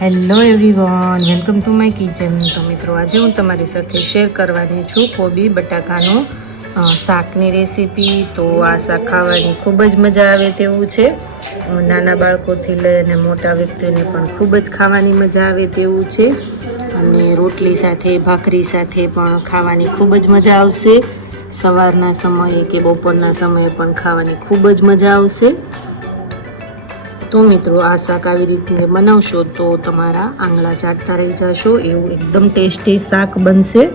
Hello everyone welcome to my kitchen તો મિત્રો, આજે હું તમારી સાથે શેર કરવાની છું કોબી બટાકાનું શાકની રેસીપી તો આ શાક ખાવાની ખૂબ જ મજા આવે તેવું છે. નાના બાળકોથી લઈને મોટા વ્યક્તિને પણ ખૂબ જ ખાવાની મજા આવે તેવું છે. અને રોટલી સાથે, ભાખરી સાથે પણ ખાવાની ખૂબ જ મજા આવશે. સવારના સમયે કે બપોરના સમયે પણ ખાવાની ખૂબ જ મજા આવશે. તો મિત્રો, આ શાક આવી રીતે બનાવશો તો તમારા આંગળા ચાટતા રહી જશો. એવું એકદમ ટેસ્ટી શાક બનશે.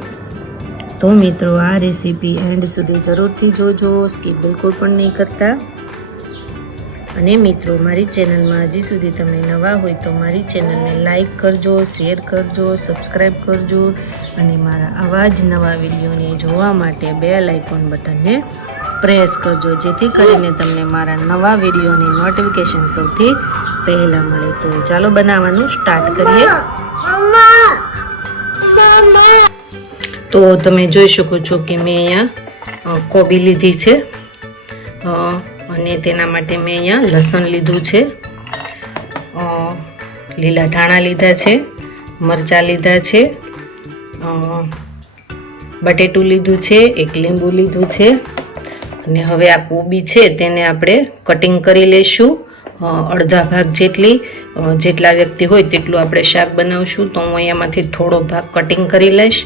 તો મિત્રો, આ રેસીપી એન્ડ સુધી જરૂરથી જોજો. સ્કીપ બિલકુલ પણ નહીં કરતા. અને મિત્રો, મારી ચેનલમાં હજી સુધી તમે નવા હોય તો મારી ચેનલને લાઈક કરજો, શેર કરજો સબસ્ક્રાઈબ કરજો અને મારા આવા જ નવા વિડીયોને જોવા માટે બે લાઇકોન બટનને પ્રેસ કરજો, જેથી કરીને તમને મારા નવા વિડીયોની નોટિફિકેશન સૌથી પહેલાં મળે. તો ચાલો બનાવવાનું સ્ટાર્ટ કરીએ. તો તમે જોઈ શકો છો કે મેં અહીંયા કોબી લીધી છે. અને તેના માટે મેં અહીંયા લસણ લીધું છે. લીલા ધાણા લીધા છે, મરચાં લીધા છે બટેટું લીધું છે, એક લીંબુ લીધું છે. અને હવે આ કોબી છે તેને આપણે કટિંગ કરી લઈશું અડધા ભાગ જેટલી જેટલા વ્યક્તિ હોય તેટલું આપણે શાક બનાવશું. તો હું અહીંયામાંથી થોડો ભાગ કટિંગ કરી લઈશ.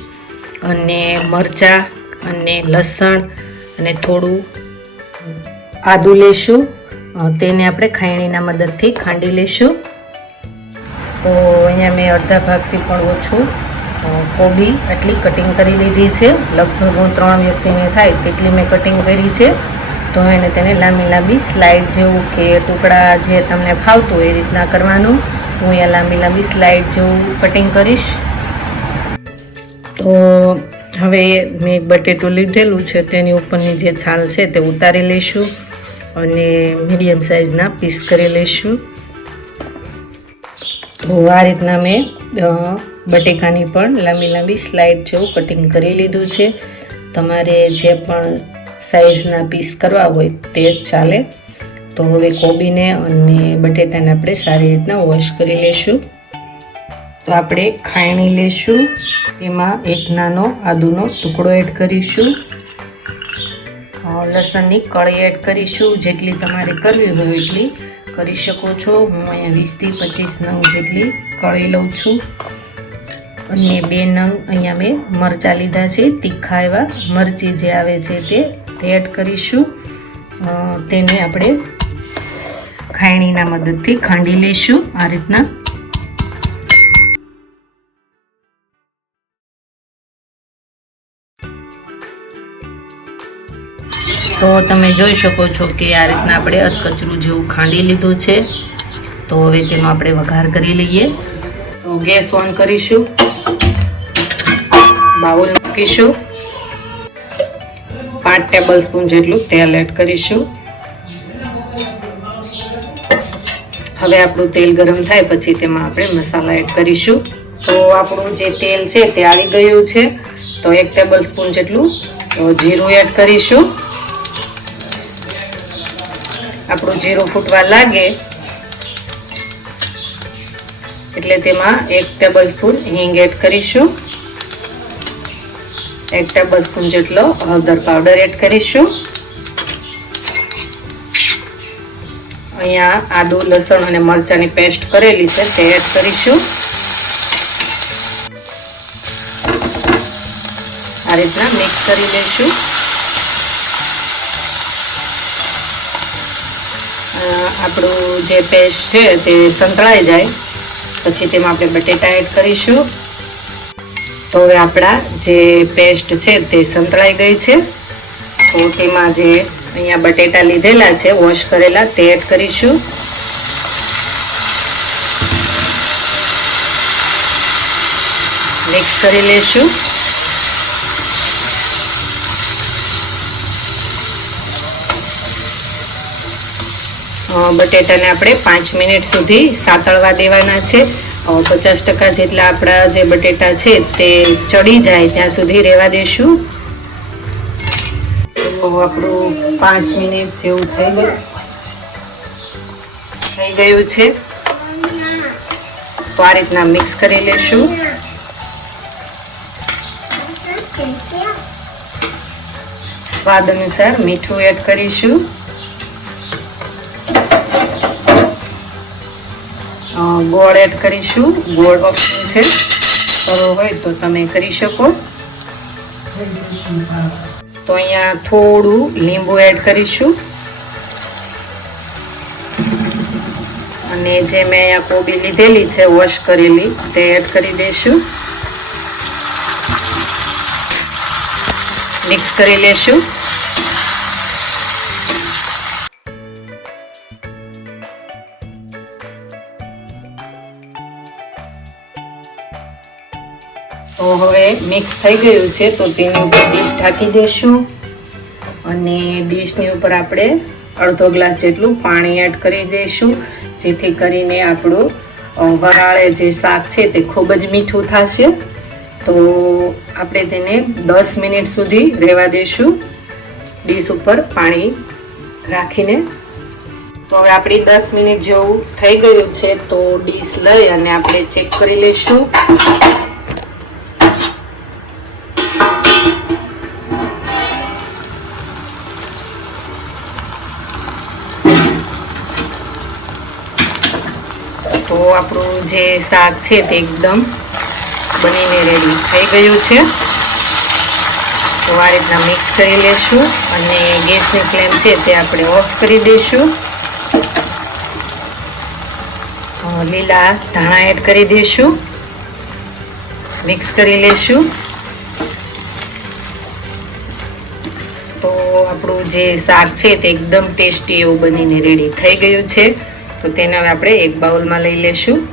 અને મરચાં અને લસણ અને થોડું આદું લેશું. તેને આપણે ખાયણીના મદદથી ખાંડી લેશું. તો અહીંયા મેં અડધા ભાગથી પણ ઓછું કોબી આટલી કટિંગ કરી લીધી છે. લગભગ હું ત્રણ વ્યક્તિને થાય તેટલી મેં કટિંગ કરી છે. તો એને તેને લાંબી લાંબી સ્લાઇડ જેવું કે ટુકડા જે તમને ફાવતું એ રીતના કરવાનું. હું અહીંયા લાંબી લાંબી સ્લાઇડ જેવું કટિંગ કરીશ. તો હવે મેં એક બટેટું લીધેલું છે, તેની ઉપરની જે છાલ છે તે ઉતારી લઈશું. અને મીડિયમ સાઇઝના પીસ કરી લઈશું. આ રીતના મેં બટેકાની પણ લાંબી લાંબી સ્લાઇડ જેવું કટિંગ કરી લીધું છે. તમારે જે પણ સાઇઝના પીસ કરવા હોય તે જ ચાલે. તો હવે કોબીને અને બટેટાને આપણે સારી રીતના વોશ કરી લઈશું. તો આપણે ખાયણી લેશું તેમાં એક નાનો આદુનો ટુકડો એડ કરીશું. લસણની કળી એડ કરીશું. જેટલી તમારે કરવી હોય એટલી કરી શકો છો. હું અહીંયા વીસથી પચીસ નંગ જેટલી કળી લઉં છું. અને બે નંગ અહીંયા મેં મરચાં લીધા છે. તીખા એવા મરચી જે આવે છે તે તે એડ કરીશું. તેને આપણે ખાયણીના મદદથી ખાંડી લઈશું. આ રીતના તો તમે જોઈ શકો છો કે આ રીતના આપણે અધકચરું જેવું ખાંડી લીધું છે. તો હવે તેનો આપણે વઘાર કરી લઈએ. તો ગેસ ઓન કરીશું. બાઉલ મૂકીશું. પાંચ ટેબલ સ્પૂન જેટલું તેલ એડ કરીશું. હવે આપણું તેલ ગરમ થાય પછી તેમાં આપણે મસાલા એડ કરીશું. તો આપણું જે તેલ છે તે આવી ગયું છે. તો એક ટેબલ સ્પૂન જેટલું જીરું એડ કરીશું. આપણું જીરું ફૂટવા લાગે, એટલે તેમાં એક ટેબલ સ્પૂન હિંગ એડ કરીશું. એક ટેબલ સ્પૂન જેટલો હળદર પાવડર એડ કરીશું. અહીંયા આદુ, લસણ અને મરચાંની પેસ્ટ કરેલી છે, તે એડ કરીશું. આ રીતના મિક્સ કરી લઈશું. આપણું જે પેસ્ટ છે તે સંતળાઈ જાય. પછી તેમાં આપણે બટેટા એડ કરીશું. તો હવે આપણા જે પેસ્ટ છે તે સંતળાઈ ગઈ છે. તો તેમાં જે અહીંયા બટેટા લીધેલા છે વોશ કરેલા, તે એડ કરીશું. મિક્સ કરી લઈશું બટેટાને આપણે પાંચ મિનિટ સુધી સાતળવા દેવાના છે. પચાસ ટકા જેટલા આપણા જે બટેટા છે તે ચડી જાય ત્યાં સુધી રહેવા દેશું. આપણું પાંચ મિનિટ જેવું થઈ ગયું. થઈ ગયું છે. તો આ રીતના મિક્સ કરી લેશું. સ્વાદ અનુસાર મીઠું એડ કરીશું. ગોળ એડ કરીશું. ગોળ ઓપ્શન છે. કરવો હોય તો તમે કરી શકો. તો અહીંયા થોડું લીંબુ એડ કરીશું. અને જે મેં અહીંયા કોબી લીધેલી છે વોશ કરેલી, તે એડ કરી દઈશું. મિક્સ કરી લેશું. તો હવે મિક્સ થઈ ગયું છે, તો તેની ઉપર ડીશ ઢાંકી દઈશું. અને ડીશની ઉપર આપણે અડધો ગ્લાસ જેટલું પાણી એડ કરી દઈશું, જેથી કરીને આપણું વરાળે જે શાક છે તે ખૂબ જ મીઠું થશે. તો આપણે તેને દસ મિનિટ સુધી રહેવા દઈશું ડીશ ઉપર પાણી રાખીને. તો હવે આપણી દસ મિનિટ જેવું થઈ ગયું છે, તો ડીશ લઈ અને આપણે ચેક કરી લઈશું. આપણું જે શાક છે તે એકદમ બનીને રેડી થઈ ગયું છે. તો આ રીતના મિક્સ કરી લેશું અને ગેસની ફ્લેમ છે તે આપણે ઓફ કરી દઈશું. લીલા ધાણા એડ કરી દઈશું. મિક્સ કરી લેશું. તો આપણું જે શાક છે તે એકદમ ટેસ્ટી એવું બનીને રેડી થઈ ગયું છે. તો તેને હવે આપણે એક બાઉલમાં લઈ લેશું.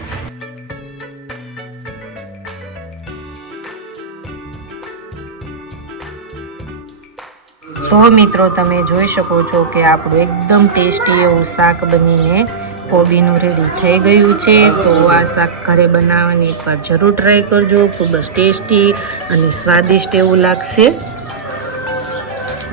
તો મિત્રો, તમે જોઈ શકો છો કે આપણું એકદમ ટેસ્ટી એવું શાક બનીને કોબીનું રેડી થઈ ગયું છે. તો આ શાક ઘરે બનાવવાની એકવાર જરૂર ટ્રાય કરજો. ખૂબ જ ટેસ્ટી અને સ્વાદિષ્ટ એવું લાગશે.